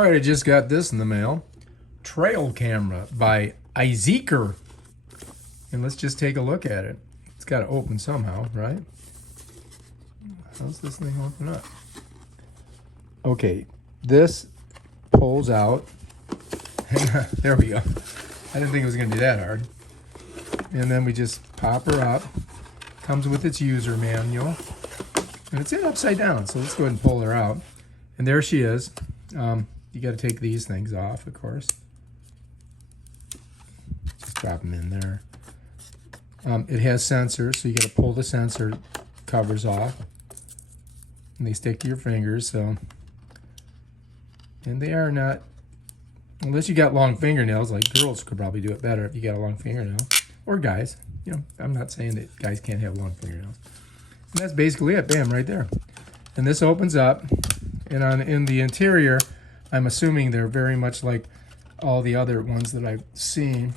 All right, I just got this in the mail. Trail camera by iZeeker. And let's just take a look at it. It's got to open somehow, right? How's this thing open up? Okay, this pulls out. There we go. I didn't think it was going to be that hard. And then we just pop her up. Comes with its user manual. And it's in upside down, so let's go ahead and pull her out. And there she is. You got to take these things off, of course. Just drop them in there. It has sensors, so you got to pull the sensor covers off. And they stick to your fingers, so. And they are not, unless you got long fingernails, like girls could probably do it better if you got a long fingernail. Or guys. You know, I'm not saying that guys can't have long fingernails. And that's basically it. Bam, right there. And this opens up. And in the interior, I'm assuming they're very much like all the other ones that I've seen.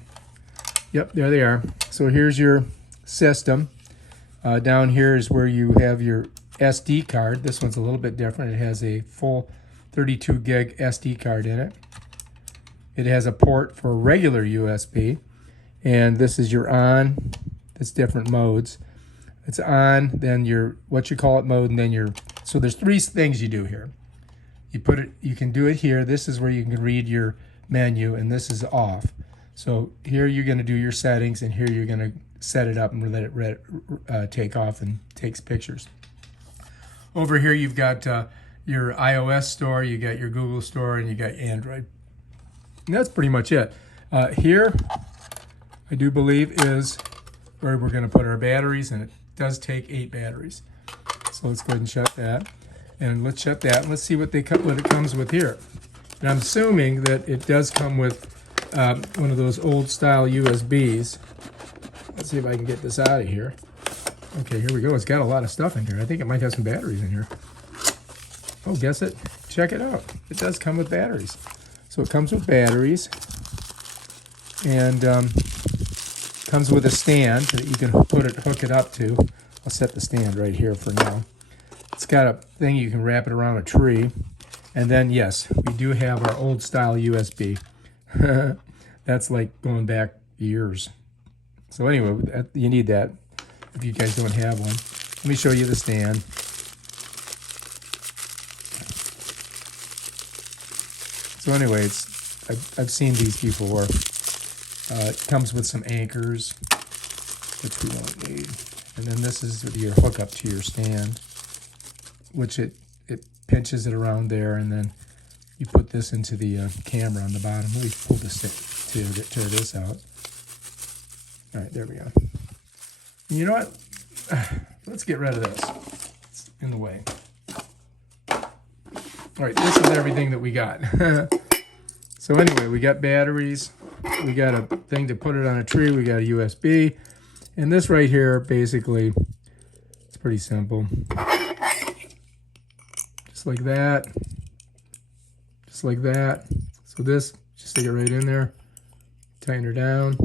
Yep, there they are. So here's your system. Down here is where you have your SD card. This one's a little bit different. It has a full 32 gig SD card in it. It has a port for regular USB. And this is your on. It's different modes. It's on, then your what you call it mode, and then your, so there's three things you do here. You put it, you can do it here. This is where you can read your menu, and this is off. So here you're going to do your settings, and here you're going to set it up and let it take off and takes pictures. Over here you've got your iOS store, you got your Google store, and you got Android. And that's pretty much it. Here, I do believe is where we're going to put our batteries, and it does take 8 batteries. So let's go ahead and shut that. And let's shut that, and let's see what it comes with here. And I'm assuming that it does come with one of those old style USBs. Let's see if I can get this out of here. Okay, here we go. It's got a lot of stuff in here. I think it might have some batteries in here. Oh, guess it. Check it out. It does come with batteries. So it comes with batteries, and comes with a stand that you can hook it up to. I'll set the stand right here for now. It's got a thing you can wrap it around a tree. And then, yes, we do have our old style USB. That's like going back years. So anyway, you need that if you guys don't have one. Let me show you the stand. So anyway, I've seen these before. It comes with some anchors, which we won't need. And then this is your hookup to your stand, which it pinches it around there, and then you put this into the camera on the bottom. Let me pull this to tear this out. All right, there we go. And you know what? Let's get rid of this. It's in the way. All right, this is everything that we got. So anyway, we got batteries. We got a thing to put it on a tree. We got a USB. And this right here, basically, it's pretty simple. Just like that. Just like that. So this, just stick it right in there. Tighten her down.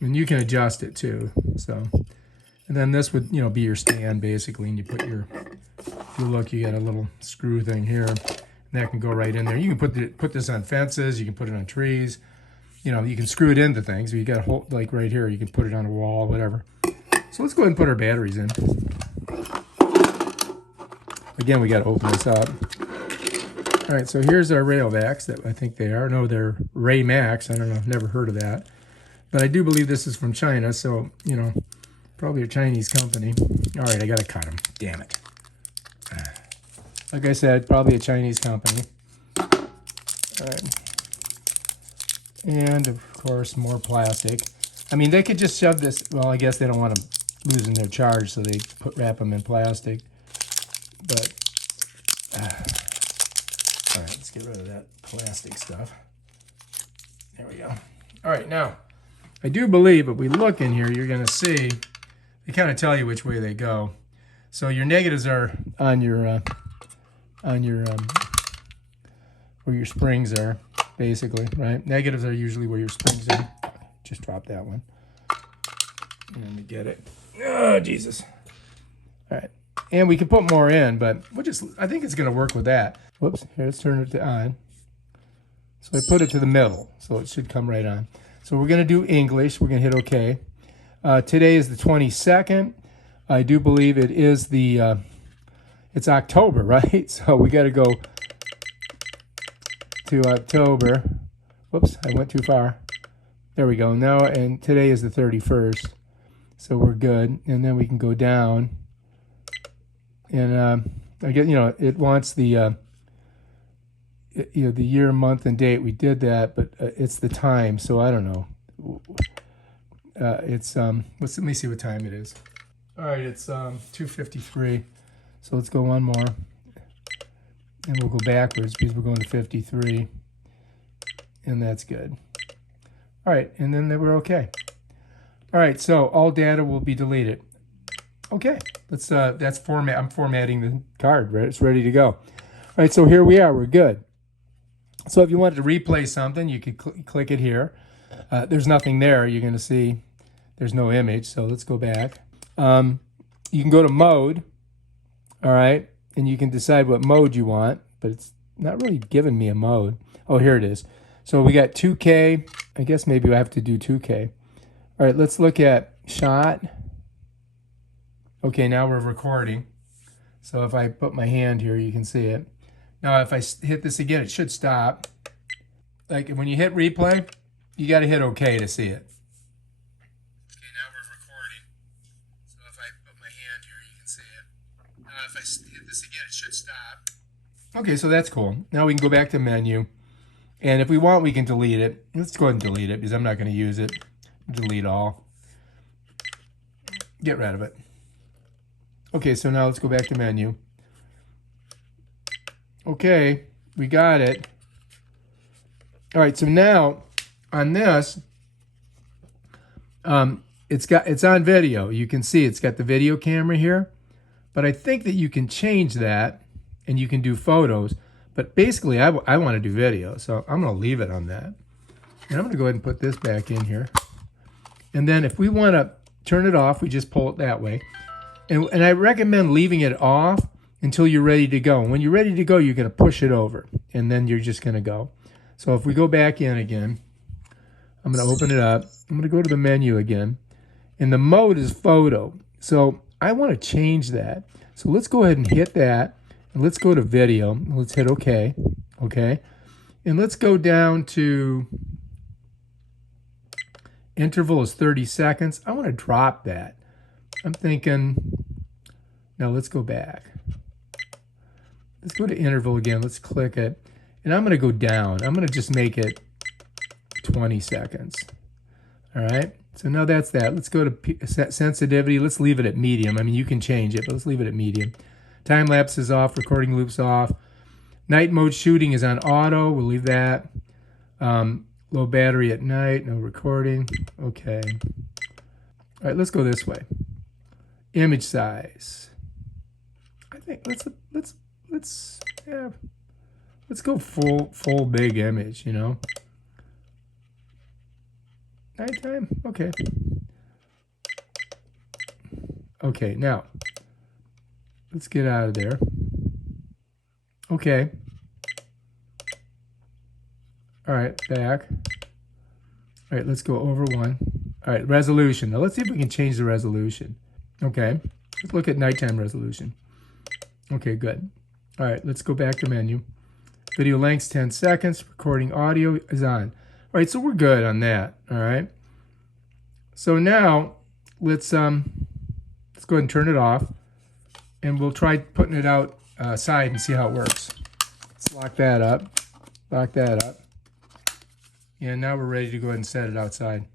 And you can adjust it too. So, and then this would, be your stand basically. And you put your, if you look, you got a little screw thing here. And that can go right in there. You can put this on fences. You can put it on trees. You can screw it into things. You got a hole, like right here. You can put it on a wall, whatever. So let's go ahead and put our batteries in. Again, we got to open this up. All right, so here's our Rayovacs that I think they are. No, they're Ray Max. I don't know. Never heard of that. But I do believe this is from China, so, probably a Chinese company. All right, I got to cut them. Damn it. Like I said, probably a Chinese company. All right. And, of course, more plastic. I mean, they could just shove this. Well, I guess they don't want them losing their charge, so they wrap them in plastic. But, all right, let's get rid of that plastic stuff. There we go. All right, now, I do believe if we look in here, you're going to see, they kind of tell you which way they go. So your negatives are on your where your springs are, basically, right? Negatives are usually where your springs are. Just drop that one. Let me get it. Oh, Jesus. All right. And we can put more in, but I think it's going to work with that. Whoops, here, let's turn it to on. So I put it to the middle, so it should come right on. So we're going to do English. We're going to hit OK. Today is the 22nd. I do believe it is it's October, right? So we got to go to October. Whoops, I went too far. There we go. Now, and today is the 31st. So we're good. And then we can go down. And I get, it wants the the year, month, and date. We did that, but it's the time. So I don't know. Let me see what time it is. All right, it's 2:53. So let's go one more, and we'll go backwards because we're going to 53, and that's good. All right, and then we're okay. All right, so all data will be deleted. Okay, that's format. I'm formatting the card. Right, it's ready to go. All right, so here we are. We're good. So if you wanted to replay something, you could click it here. There's nothing there. You're going to see there's no image. So let's go back. You can go to mode. All right, and you can decide what mode you want, but it's not really giving me a mode. Oh, here it is. So we got 2K. I guess maybe I have to do 2K. All right, let's look at shot. Okay, now we're recording. So if I put my hand here, you can see it. Now, if I hit this again, it should stop. Like when you hit replay, you got to hit OK to see it. Okay, now we're recording. So if I put my hand here, you can see it. Now, if I hit this again, it should stop. Okay, so that's cool. Now we can go back to menu. And if we want, we can delete it. Let's go ahead and delete it because I'm not going to use it. Delete all. Get rid of it. Okay, so now let's go back to menu. Okay, we got it. All right, so now on this, it's on video. You can see it's got the video camera here, but I think that you can change that and you can do photos. But basically, I want to do video, so I'm going to leave it on that. And I'm going to go ahead and put this back in here. And then if we want to turn it off, we just pull it that way. And I recommend leaving it off until you're ready to go. And when you're ready to go, you're going to push it over, and then you're just going to go. So if we go back in again, I'm going to open it up. I'm going to go to the menu again. And the mode is photo. So I want to change that. So let's go ahead and hit that. And let's go to video. Let's hit OK. Okay. And let's go down to interval is 30 seconds. I want to drop that. I'm thinking, now let's go back. Let's go to interval again. Let's click it. And I'm going to go down. I'm going to just make it 20 seconds. All right. So now that's that. Let's go to sensitivity. Let's leave it at medium. I mean, you can change it, but let's leave it at medium. Time lapse is off. Recording loops off. Night mode shooting is on auto. We'll leave that. Low battery at night. No recording. Okay. All right. Let's go this way. Image size. I think let's go full big image. You know. Nighttime. Okay. Okay. Now. Let's get out of there. Okay. All right, back. All right, let's go over one. All right, resolution. Now let's see if we can change the resolution. Okay, let's look at nighttime resolution. Okay, good. All right, let's go back to menu. Video length 10 seconds. Recording audio is on. All right, so we're good on that. All right. So now let's go ahead and turn it off. And we'll try putting it outside and see how it works. Let's lock that up. Lock that up. And now we're ready to go ahead and set it outside.